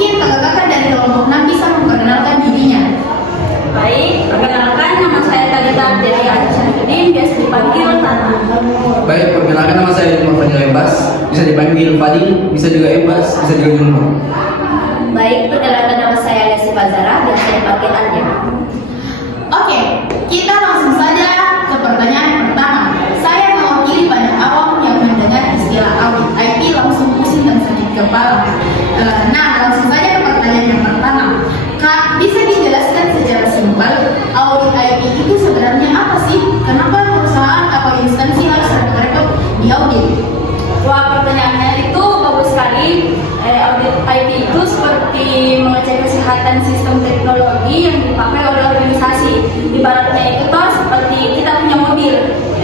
Mungkin kakak-kakak dari kelompok 6 bisa memperkenalkan dirinya. Baik, perkenalkan nama saya Talita dari Syamsuddin, biasa dipanggil Tana. Baik, perkenalkan nama saya Jumur Fadil Embas, bisa dipanggil Fadil, bisa juga Embas, bisa juga Jumur. Baik, perkenalkan nama saya Lesi Fazara, biasa dipanggil Alia. Oke, kita langsung saja ke pertanyaan pertama. Saya mewakili banyak awam yang mendengar istilah audit IT langsung pusing dan sakit kepala. Nah, langsung saja ke pertanyaan yang pertama. Kak, bisa dijelaskan secara simpel, audit IT itu sebenarnya apa sih? Kenapa perusahaan atau instansi harus repot-repot diaudit? Wah, pertanyaannya itu bagus sekali. Audit IT itu seperti mengecek kesehatan sistem teknologi yang dipakai oleh organisasi. Ibaratnya itu toh seperti kita punya mobil.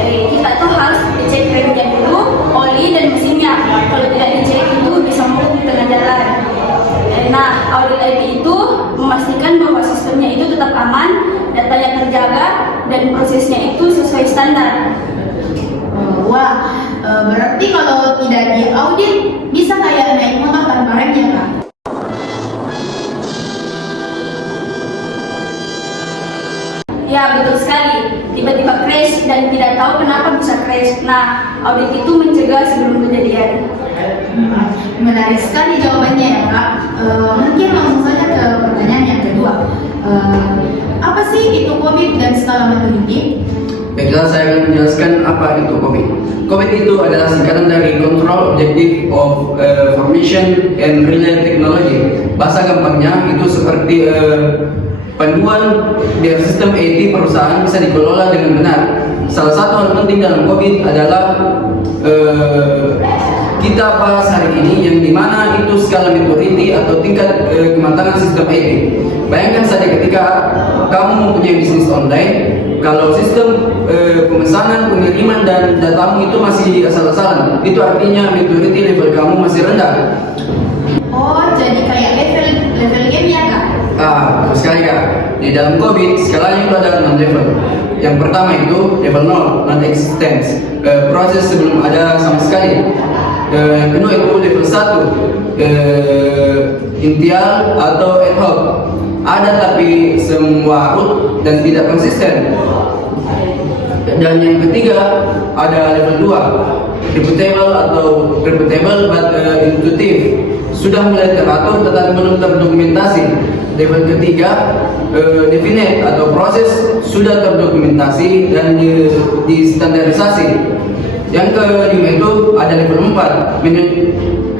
Kita tuh harus dicek remnya dulu, oli dan mesinnya. Kalau tidak dicek itu bisa mogok di tengah jalan. Nah, audit IT itu memastikan bahwa sistemnya itu tetap aman, datanya terjaga, dan prosesnya itu sesuai standar. Wah, berarti kalau tidak diaudit bisa kayak naik motor tanpa rem ya Kak? Ya, betul sekali. Tiba-tiba crash dan tidak tahu kenapa bisa crash. Nah, audit itu mencegah sebelum kejadian. Menarik sekali jawabannya ya Kak. Mungkin langsung saja ke pertanyaan yang kedua. Apa sih itu COVID dan skala maturity? Baiklah, saya akan menjelaskan apa itu COVID. COVID itu adalah singkatan dari Control Objective of Formation and Relay Technology. Bahasa gampangnya itu seperti panduan biar sistem IT perusahaan bisa dikelola dengan benar. Salah satu hal penting dalam COVID adalah kita bahas hari ini yang dimana itu skala maturity atau tingkat kematangan sistem IT. Bayangkan saja ketika kamu mempunyai bisnis online, kalau sistem pemesanan, pengiriman dan datamu itu masih asal-asalan, itu artinya maturity level kamu masih rendah. Oh, jadi kayak level game ya Kak? Betul sekali Kak. Di dalam COVID, skalanya itu ada 6 level. Yang pertama itu level 0, non-existence, proses sebelum ada sama sekali. Yang kedua itu level 1, intial atau ad hoc, ada tapi semua root dan tidak konsisten. Dan yang ketiga ada level 2, reputable atau reputable but intuitive, sudah mulai teratur tetapi belum terdokumentasi. Level ketiga definite atau proses sudah terdokumentasi dan distandarisasi. Yang kelima itu ada level 4,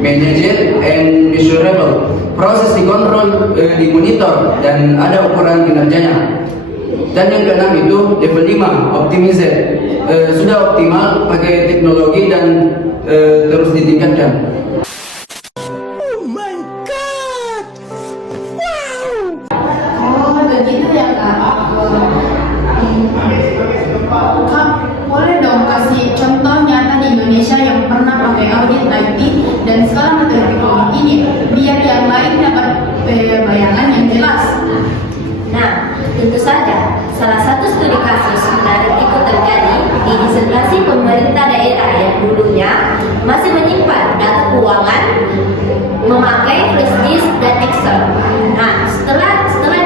manager and measurable, proses dikontrol, dimonitor dan ada ukuran kinerjanya. Dan yang keenam itu level 5, optimize, sudah optimal pakai teknologi dan terus ditingkatkan. Oh, begitu ya Kak. Kak, boleh dong kasih contoh nyata di Indonesia yang pernah pakai audit IT dan skala maturity COVID ini, biar yang lain dapat bayangan yang jelas. Nah, tentu saja, salah satu studi kasus menarik itu terjadi di instansi pemerintah daerah yang dulunya masih menyimpan data keuangan memakai flash disk dan Excel. Nah, setelah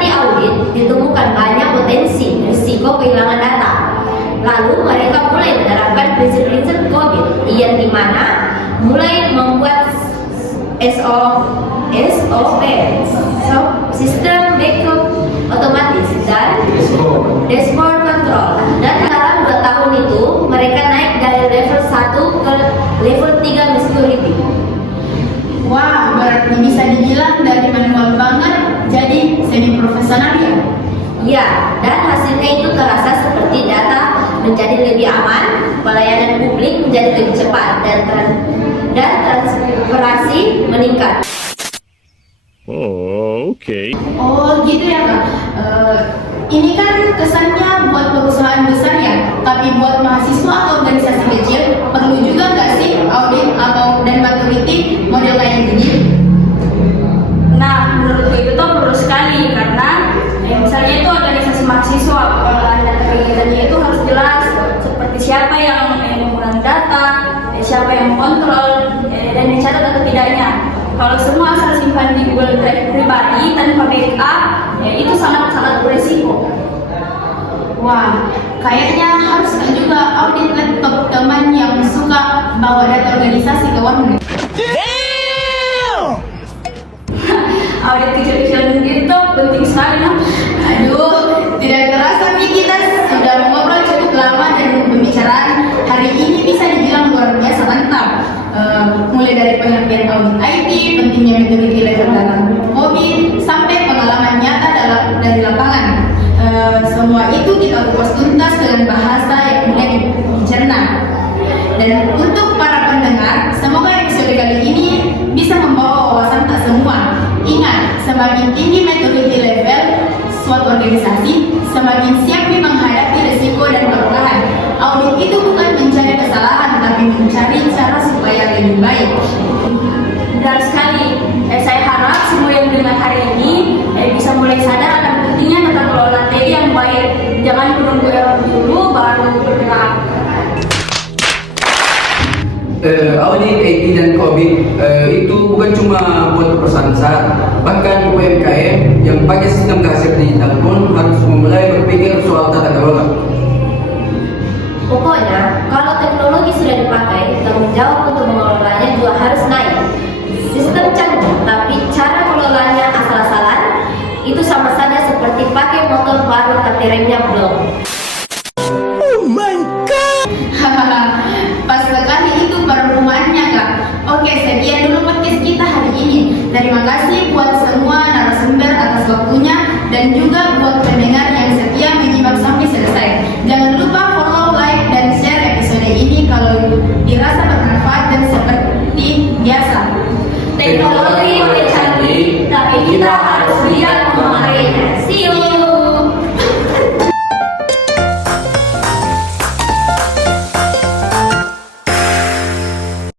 diaudit ditemukan banyak potensi risiko kehilangan data. Lalu mereka mulai menerapkan prinsip-prinsip COVID yang dimana mulai membuat SOP, sistem backup otomatis dan dashboard control. Dan dalam 2 tahun itu mereka naik dari level 1 ke level 3 maturity. Wah, berarti bisa dibilang dari manual banget jadi semi profesional ya? Ya, dan hasilnya itu terasa seperti data menjadi lebih aman, pelayanan publik menjadi lebih cepat dan transparansi meningkat. Oh, oke. Oh gitu ya Kak. Ini kan kesannya buat perusahaan besar ya, tapi buat mahasiswa atau organisasi kecil perlu juga nggak sih audit atau dan maturity model kayak gini? Nah, menurutku itu tuh perlu sekali karena misalnya itu organisasi mahasiswa, pengelolaan data kegiatannya itu harus jelas seperti siapa yang menggunakan data, siapa yang mengontrol dan dicatat atau tidaknya. Kalau semua asal simpan di Google Drive pribadi tanpa backup, ya itu sangat-sangat beresiko. Wah, kayaknya harus juga audit laptop teman yang suka bawa data organisasi ke warnet. Audit kecil-kecilan gitu penting sekali nah. Aduh, tidak terasa nih kita sudah ngobrol cukup lama dan pembicaraan hari ini bisa dibilang luar biasa mantap. Mulai dari pengertian audit IT, pentingnya metode level dalam COVID, sampai pengalaman nyata dari lapangan. Semua itu kita kupas tuntas dengan bahasa yang mudah dicerna. Dan untuk para pendengar, semoga episode kali ini bisa membawa wawasan tak semua. Ingat, semakin tinggi metode level suatu organisasi, semakin siap menghadapi risiko dan perubahan. Audit itu bukan mencari kesalahan, tapi mencari cara supaya lebih baik. Benar sekali. Saya harap semua yang dengar hari ini bisa mulai sadar akan pentingnya tata kelola TI yang baik. Jangan menunggu error dulu baru bergerak. Audit IT dan COVID itu bukan cuma buat perusahaan besar, bahkan UMKM yang pakai sistem kasir digital pun harus mulai berpikir soal tata kelola. Pokoknya, kalau teknologi sudah dipakai, tanggung jawab untuk mengelolanya juga harus naik. Sistem canggih, tapi cara mengelolanya asal-asalan, itu sama saja seperti pakai motor baru tapi remnya belum. Pas sekali itu perempuannya Kak. Oke, sekian dulu podcast kita hari ini. Terima kasih buat semua narasumber atas waktunya dan juga buat pendengar yang setia menyimak sampai selesai. Jangan lupa follow, like, dan share episode ini kalau dirasa bermanfaat dan seperti biasa. Teknologi udah canggih, tapi kita harus bijak